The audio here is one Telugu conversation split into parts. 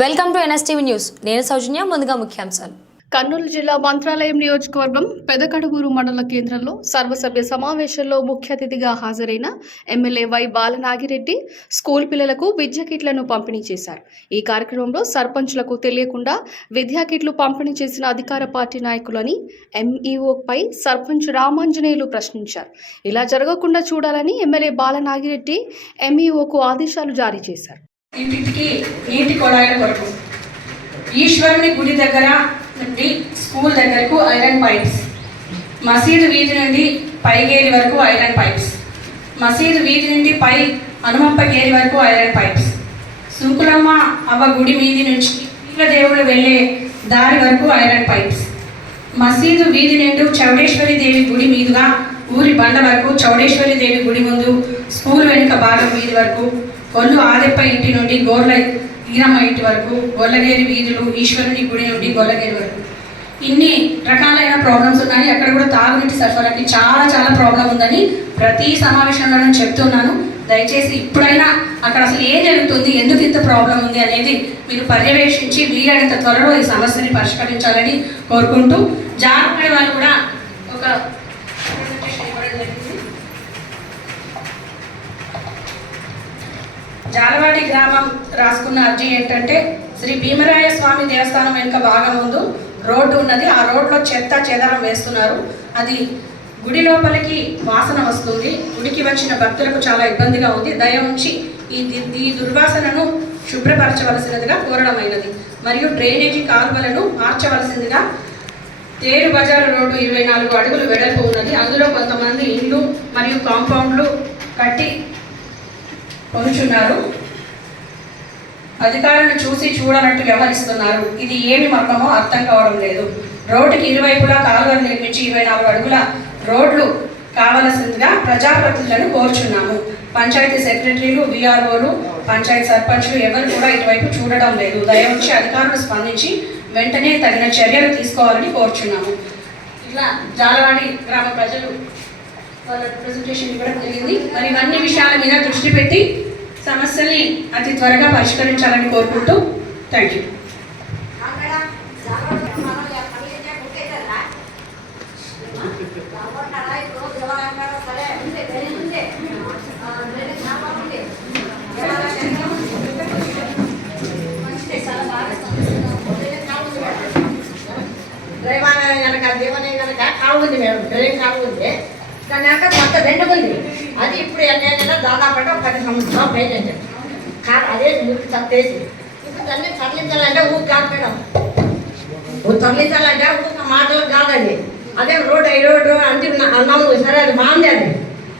Welcome to NSTV news. నేను సౌజన్య ముందుగా ముఖ్యాంశాలు. కర్నూలు జిల్లా మంత్రాలయం నియోజకవర్గం పెదకడుగూరు మండల కేంద్రంలో సర్వసభ్య సమావేశంలో ముఖ్య అతిథిగా హాజరైన ఎమ్మెల్యే వై బాలనాగిరెడ్డి స్కూల్ పిల్లలకు విద్యా కిట్లను పంపిణీ చేశారు. ఈ కార్యక్రమంలో సర్పంచ్లకు తెలియకుండా విద్యా కిట్లు పంపిణీ చేసిన అధికార పార్టీ నాయకులని ఎంఈఓపై సర్పంచ్ రామాంజనేయులు ప్రశ్నించారు. ఇలా జరగకుండా చూడాలని ఎమ్మెల్యే బాలనాగిరెడ్డి ఎంఈఓకు ఆదేశాలు జారీ చేశారు. ఇంటికి నీటి కొళాయిల కొరకు. ఈశ్వరుని గుడి దగ్గర నుండి స్కూల్ దగ్గరకు ఐరన్ పైప్స్. మసీదు వీధి నుండి పైగేరి వరకు ఐరన్ పైప్స్. మసీదు వీధి నుండి పై హనుమంప గేరి వరకు ఐరన్ పైప్స్. సుంకులమ్మ అవ్వ గుడి మీది నుంచి పీర్ల దేవుడు వెళ్ళే దారి వరకు ఐరన్ పైప్స్. మసీదు వీధి నిండు చౌడేశ్వరి దేవి గుడి మీదుగా ఊరి బండ వరకు చౌడేశ్వరి దేవి గుడి ముందు స్కూల్ వెనుక భాగం వీధి వరకు ఒళ్ళు ఆదెప్ప ఇంటి నుండి గోర్ల ఈరమ్మ ఇంటి వరకు గొల్లగేరి వీధులు ఈశ్వరుని గుడి నుండి గొల్లగేరి వరకు. ఇన్ని రకాలైన ప్రాబ్లమ్స్ ఉన్నాయి. అక్కడ కూడా తాగునీటి సరఫరాకి చాలా చాలా ప్రాబ్లం ఉందని ప్రతి సమావేశంలో నేను చెప్తున్నాను. దయచేసి ఇప్పుడైనా అక్కడ అసలు ఏం జరుగుతుంది ఎందుకు ఇంత ప్రాబ్లం ఉంది అనేది మీరు పర్యవేక్షించి వీలైనంత త్వరలో ఈ సమస్యని పరిష్కరించాలని కోరుకుంటూ జాగ్రత్త వాళ్ళు కూడా ఒక presentation ఇవ్వడం జరిగింది. జాలవాడి గ్రామం రాసుకున్న అర్జీ ఏంటంటే శ్రీ భీమరాయ స్వామి దేవస్థానం వెనుక భాగం ముందు రోడ్డు ఉన్నది. ఆ రోడ్లో చెత్త చెదరం వేస్తున్నారు. అది గుడి లోపలికి వాసన వస్తుంది. గుడికి వచ్చిన భక్తులకు చాలా ఇబ్బందిగా ఉంది. దయ ఉంచి ఈ ఈ దుర్వాసనను శుభ్రపరచవలసినదిగా కోరడమైనది. మరియు డ్రైనేజీ కాలువలను మార్చవలసిందిగా తేరు బజారు రోడ్డు ఇరవై నాలుగు అడుగులు వెడల్పు ఉన్నది. అందులో కొంతమంది ఇండ్లు మరియు కాంపౌండ్లు కట్టి పొందుచున్నారు. అధికారులు చూసి చూడనట్టు వ్యవహరిస్తున్నారు. ఇది ఏమి మర్మమో అర్థం కావడం లేదు. రోడ్డుకి ఇరువైపులా కాలువలు నిర్మించి ఇరవై నాలుగు అడుగుల రోడ్లు కావలసిందిగా ప్రజాప్రతినిధులను కోరుచున్నాము. పంచాయతీ సెక్రటరీలు విఆర్ఓలు పంచాయతీ సర్పంచ్లు ఎవరు కూడా ఇటువైపు చూడడం లేదు. దయవుంచి అధికారులు స్పందించి వెంటనే తగిన చర్యలు తీసుకోవాలని కోరుచున్నాము. ఇలా జాలవాడి గ్రామ ప్రజలు వాళ్ళ ప్రజెంటేషన్ ఇవ్వడం జరిగింది. మరి ఇవన్నీ విషయాల మీద దృష్టి పెట్టి సమస్యల్ని అతి త్వరగా పరిష్కరించాలని కోరుకుంటూ థ్యాంక్ యూ డ్రైవర్ కనుక కావు ఉంది మేడం డ్రైవింగ్ కావు ఉంది. కానీ అక్కడ కొత్త రెండు ఉంది. అది ఇప్పుడు ఎన్నైనా దాదాపు అంటే ఒక పది సంవత్సరాలు పైన కాదు అదే మురికి చత్తేసి ఇప్పుడు దాన్ని తరలించాలంటే ఊరు కాదు మేడం. ఊరు తరలించాలంటే ఊరు మాటలు కాదు అది రోడ్ ఈ రోడ్డు అంటే అన్నాము సరే అది బాగుంది అది.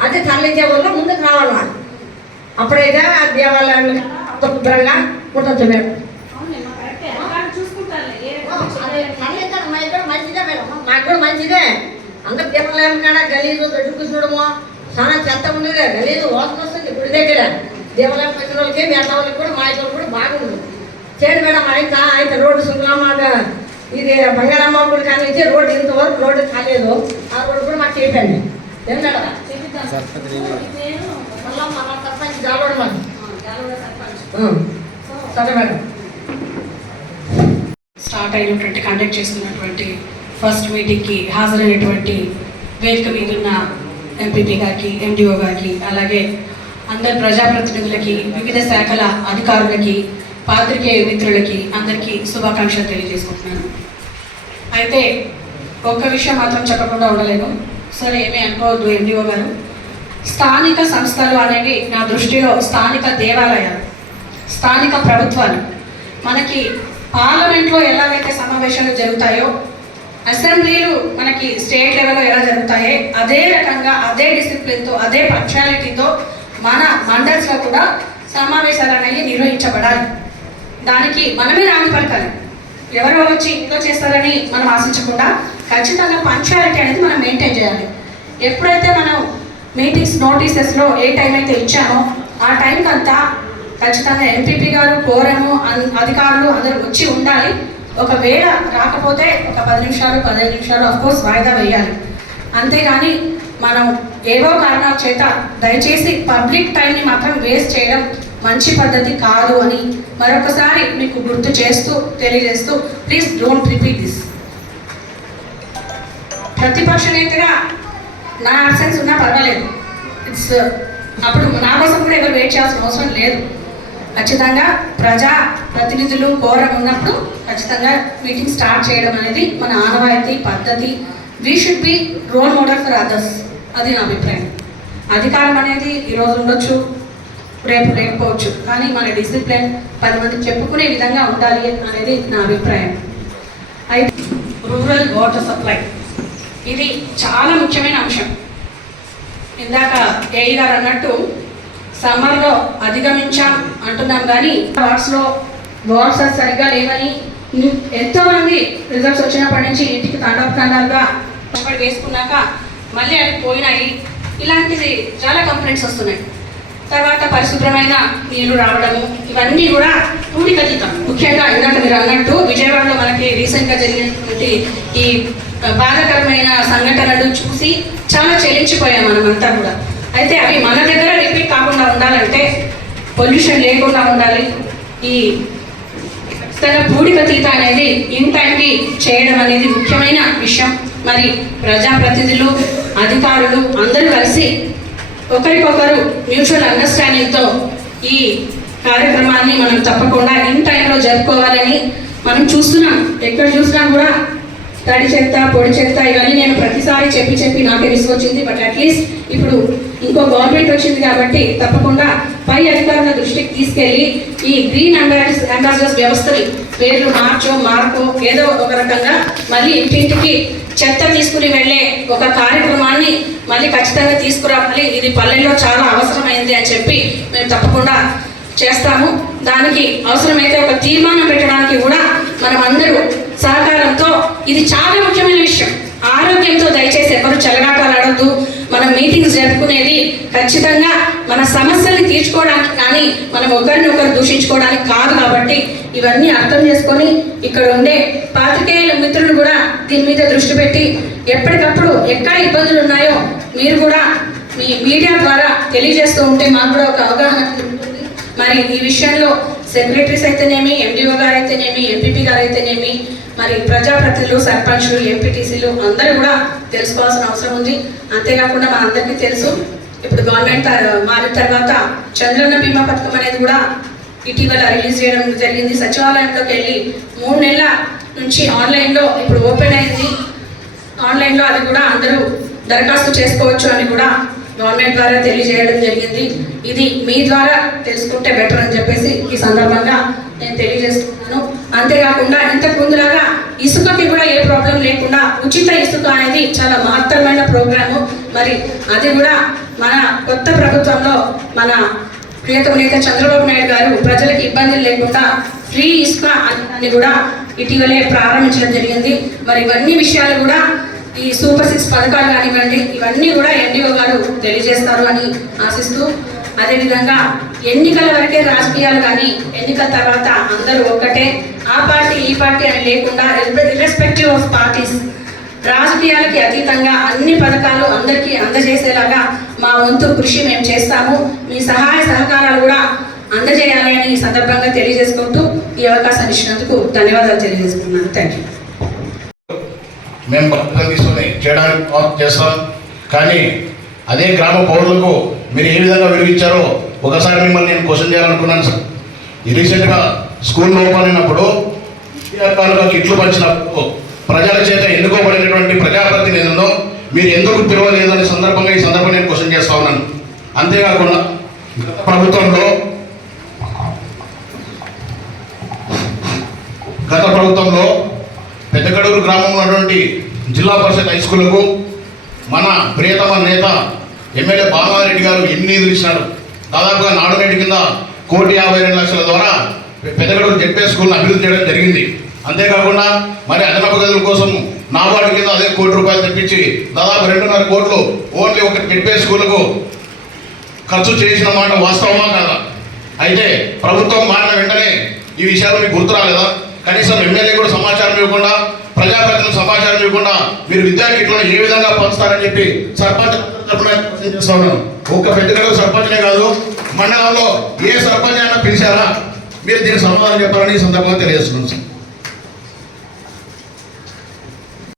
అది తరలించే వల్ల ముందుకు రావాలి? అప్పుడైతే ఆ దేవాలయాలు శుభ్రంగా ఉండొచ్చు మేడం. మా మంచిదే మేడం. మాకు కూడా మంచిదే. అందరు దేవాలయం కాడ గలీజు దొడ్డు కూర్చోడము చాలా చెత్త ఉండేది గలీజు వాసన వస్తుంది గుడి దగ్గర. దేవాలయం వచ్చిన వాళ్ళకి మిగతా వాళ్ళకి కూడా మా ఇద్దరు కూడా బాగుంది. చేడు మేడం అయితే అయితే రోడ్డు సుందరమ్మ ఇది బంగారమ్మ గుడి కానీ నుంచి రోడ్డు ఇంతవరకు రోడ్డు కాలేదు. ఆ రోడ్డు కూడా మాకు చేయండి ఏం మేడం మళ్ళా మన సర్పంచ్. సరే మేడం. స్టార్ట్ అయినటువంటి కండక్ట్ చేస్తున్నటువంటి ఫస్ట్ మీటింగ్కి హాజరైనటువంటి వేదిక మీద ఉన్న ఎంపీపీ గారికి ఎండిఓ గారికి అలాగే అందరి ప్రజాప్రతినిధులకి వివిధ శాఖల అధికారులకి పాత్రికేయ మిత్రులకి అందరికీ శుభాకాంక్షలు తెలియజేసుకుంటున్నాను. అయితే ఒక్క విషయం మాత్రం చెప్పకుండా ఉండలేను. సరే ఏమీ అనుకోవద్దు ఎండిఓ గారు. స్థానిక సంస్థలు అనేవి నా దృష్టిలో స్థానిక దేవాలయాలు స్థానిక ప్రభుత్వాలు. మనకి పార్లమెంట్లో ఎలాగైతే సమావేశాలు జరుగుతాయో అసెంబ్లీలు మనకి స్టేట్ లెవెల్లో ఎలా జరుగుతాయో అదే రకంగా అదే డిసిప్లిన్తో అదే పంచాలిటీతో మన మండల్స్లో కూడా సమావేశాలు అనేవి నిర్వహించబడాలి. దానికి మనమే రాని పలకాలి. ఎవరో వచ్చి ఇంట్లో చేస్తారని మనం ఆశించకుండా ఖచ్చితంగా పంచాలిటీ అనేది మనం మెయింటైన్ చేయాలి. ఎప్పుడైతే మనం మీటింగ్స్ నోటీసెస్లో ఏ టైం అయితే ఇచ్చామో ఆ టైంకి అంతా ఖచ్చితంగా ఎంపీపీ గారు కోరము అన్- అధికారులు అందరూ వచ్చి ఉండాలి. ఒకవేళ రాకపోతే ఒక పది నిమిషాలు పదిహేను నిమిషాలు ఆఫ్ కోర్స్ వాయిదా వేయాలి. అంతేగాని మనం ఏవో కారణాల చేత దయచేసి పబ్లిక్ టైంని మాత్రం వేస్ట్ చేయడం మంచి పద్ధతి కాదు అని మరొకసారి మీకు గుర్తు చేస్తూ తెలియజేస్తూ ప్లీజ్ డోంట్ రిపీట్ దిస్ ప్రతిపక్ష నేతగా నా అబ్సెన్స్ ఉన్నా పర్వాలేదు. ఇట్స్ uh, అప్పుడు నా కోసం కూడా ఎవరు వెయిట్ చేయాల్సిన అవసరం లేదు. ఖచ్చితంగా ప్రజా ప్రతినిధులు కోరం ఉన్నప్పుడు ఖచ్చితంగా మీటింగ్ స్టార్ట్ చేయడం అనేది మన ఆనవాయితీ పద్ధతి. We should be role model for others అది నా అభిప్రాయం. అధికారం అనేది ఈరోజు ఉండొచ్చు రేపు లేకపోవచ్చు కానీ మన డిసిప్లిన్ పది మంది చెప్పుకునే విధంగా ఉండాలి అనేది నా అభిప్రాయం. అయితే రూరల్ వాటర్ సప్లై ఇది చాలా ముఖ్యమైన అంశం. ఇందాక ఏఈ గారు అన్నట్టు సమ్మర్లో అధిగమించాం అంటున్నాం కానీ వాట్స్లో వాట్స్ సరిగ్గా లేవని ఎంతోమంది రిజల్ట్స్ వచ్చినప్పటి నుంచి ఇంటికి తండోపతండాలుగా కష్టపడి వేసుకున్నాక మళ్ళీ అవి పోయినాయి. ఇలాంటిది చాలా కంప్లైంట్స్ వస్తున్నాయి. తర్వాత పరిశుభ్రమైన నీళ్ళు రావడము ఇవన్నీ కూడా పూడికతీతం ముఖ్యంగా ఇందాక మీరు అన్నట్టు విజయవాడలో మనకి రీసెంట్గా జరిగినటువంటి ఈ బాధాకరమైన సంఘటనలు చూసి చాలా చెల్లించిపోయాం మనమంతా కూడా. అయితే అవి మన దగ్గర రిపీట్ కాకుండా ఉండాలంటే పొల్యూషన్ లేకుండా ఉండాలి. ఈ తన పూడిక తీత అనేది ఇన్ టైంకి చేయడం అనేది ముఖ్యమైన విషయం. మరి ప్రజాప్రతినిధులు అధికారులు అందరూ కలిసి ఒకరికొకరు మ్యూచువల్ అండర్స్టాండింగ్తో ఈ కార్యక్రమాన్ని మనం తప్పకుండా ఇన్ టైంలో జరుపుకోవాలని మనం చూస్తున్నాం. ఎక్కడ చూసినా కూడా తడి చెత్త పొడి చెత్త ఇవన్నీ నేను ప్రతిసారి చెప్పి చెప్పి నాకే విసుగొచ్చింది. బట్ అట్లీస్ట్ ఇప్పుడు ఇంకో గవర్నమెంట్ వచ్చింది కాబట్టి తప్పకుండా పై అధికారుల దృష్టికి తీసుకెళ్ళి ఈ గ్రీన్ అంబాసిడర్స్ అంబాసిడర్స్ వ్యవస్థని పేర్లు మార్చో మార్కో ఏదో ఒక రకంగా మళ్ళీ ఇంటింటికి చెత్త తీసుకుని వెళ్ళే ఒక కార్యక్రమాన్ని మళ్ళీ ఖచ్చితంగా తీసుకురావాలి. ఇది పల్లెల్లో చాలా అవసరమైంది అని చెప్పి మేము తప్పకుండా చేస్తాము. దానికి అవసరమైతే ఒక తీర్మానం పెట్టడానికి కూడా మనం అందరూ సహకారంతో ఇది చాలా ముఖ్యమైన విషయం. ఆరోగ్యంతో దయచేసి ఎవరు చెలగాటాలాడొద్దు మనం మీటింగ్స్ జరుపుకునేది ఖచ్చితంగా మన సమస్యల్ని తీర్చుకోవడానికి కానీ మనం ఒకరిని ఒకరు దూషించుకోవడానికి కాదు కాబట్టి ఇవన్నీ అర్థం చేసుకొని ఇక్కడ ఉండే పాత్రికేయుల మిత్రులు కూడా దీని మీద దృష్టి పెట్టి ఎప్పటికప్పుడు ఎక్కడ ఇబ్బందులు ఉన్నాయో మీరు కూడా మీ మీడియా ద్వారా తెలియజేస్తూ ఉంటే మాకు కూడా ఒక అవగాహన ఉంటుంది మరి ఈ విషయంలో సెక్రటరీస్ అయితేనేమి ఎండిఓ గారు అయితేనేమి ఎంపీపీ గారు అయితేనేమి మరి ప్రజాప్రతినిధులు సర్పంచులు ఎంపీటీసీలు అందరూ కూడా తెలుసుకోవాల్సిన అవసరం ఉంది. అంతేకాకుండా మా అందరికీ తెలుసు ఇప్పుడు గవర్నమెంట్ మారిన తర్వాత చంద్రన్న బీమా పథకం అనేది కూడా ఇటీవల రిలీజ్ చేయడం జరిగింది. సచివాలయంలోకి వెళ్ళి మూడు నెలల నుంచి ఆన్లైన్లో ఇప్పుడు ఓపెన్ అయింది. ఆన్లైన్లో అది కూడా అందరూ దరఖాస్తు చేసుకోవచ్చు అని కూడా గవర్నమెంట్ ద్వారా తెలియజేయడం జరిగింది. ఇది మీ ద్వారా తెలుసుకుంటే బెటర్ అని చెప్పేసి ఈ సందర్భంగా నేను తెలియజేస్తున్నాను. అంతేకాకుండా ఇంతకు ముందులాగా ఇసుకకి కూడా ఏ ప్రాబ్లం లేకుండా ఉచిత ఇసుక అనేది చాలా మహత్తరమైన ప్రోగ్రాము మరి అది కూడా మన కొత్త ప్రభుత్వంలో మన ప్రియతమ నేత చంద్రబాబు నాయుడు గారు ప్రజలకు ఇబ్బందులు లేకుండా ఫ్రీ ఇసుక అని కూడా ఇటీవలే ప్రారంభించడం జరిగింది. మరి ఇవన్నీ విషయాలు కూడా ఈ సూపర్ సిక్స్ పథకాలు కానివ్వండి ఇవన్నీ కూడా ఎన్డీఓ గారు తెలియజేస్తారు అని ఆశిస్తూ అదేవిధంగా ఎన్నికల వరకే రాజకీయాలు కానీ ఎన్నికల తర్వాత అందరూ ఒక్కటే ఆ పార్టీ ఈ పార్టీ అని లేకుండా ఇర్రెస్పెక్టివ్ ఆఫ్ పార్టీస్ రాజకీయాలకి అతీతంగా అన్ని పథకాలు అందరికీ అందజేసేలాగా మా వంతు కృషి మేము చేస్తాము. మీ సహాయ సహకారాలు కూడా అందజేయాలి అని ఈ సందర్భంగా తెలియజేసుకుంటూ ఈ అవకాశాన్ని ఇచ్చినందుకు ధన్యవాదాలు తెలియజేసుకున్నాను థ్యాంక్ యూ మేము భద్రత తీసుకొని చేయడానికి ప్రయత్నం చేస్తాం. కానీ అదే గ్రామ పౌరులకు మీరు ఏ విధంగా విలువించారో ఒకసారి మిమ్మల్ని నేను క్వశ్చన్ చేయాలనుకున్నాను సార్. ఈ రీసెంట్గా స్కూల్ ఓపెన్ అయినప్పుడు విద్యార్థులకు కిట్లు పంచినప్పుడు ప్రజల చేత ఎన్నుకోబడినటువంటి ప్రజాప్రతినిధులను మీరు ఎందుకు పిలవలేదు అనే సందర్భంగా ఈ సందర్భంగా నేను క్వశ్చన్ చేస్తా ఉన్నాను. అంతేకాకుండా గత ప్రభుత్వంలో గత ప్రభుత్వం గ్రామంలో ఉన్నటువంటి జిల్లా పరిషత్ హై స్కూల్కు మన ప్రియతమ నేత ఎమ్మెల్యే బామారెడ్డి గారు ఎన్ని నిధులు దాదాపుగా నాడు నేటి కింద కోటి యాభై రెండు లక్షల ద్వారా పెద్దగడూరు జెడ్పీ స్కూల్ని అభివృద్ధి చేయడం జరిగింది. అంతేకాకుండా మరి అదనపు గదుల కోసం నాబార్డు కింద అదే కోటి రూపాయలు తెప్పించి దాదాపు రెండున్నర కోట్లు ఓన్లీ ఒక జెడ్పీ స్కూల్కు ఖర్చు చేసిన మాట వాస్తవమా కాదా? అయితే ప్రభుత్వం మారిన వెంటనే ఈ విషయాలు మీకు గుర్తు రాలేదా? కనీసం ఎమ్మెల్యే కూడా సమాచారం ఇవ్వకుండా సమాచారం ఇవ్వకుండా మీరు విద్యా కిట్లను ఏ విధంగా పంచుతారని చెప్పి సర్పంచ్ తరపున ఒక్క పెద్దగడ సర్పంచ్నే కాదు మండలంలో ఏ సర్పంచ్ అయినా పిలిచారా? మీరు దీనికి సమాధానం చెప్పాలని ఈ సందర్భంగా తెలియజేస్తున్నాను సార్.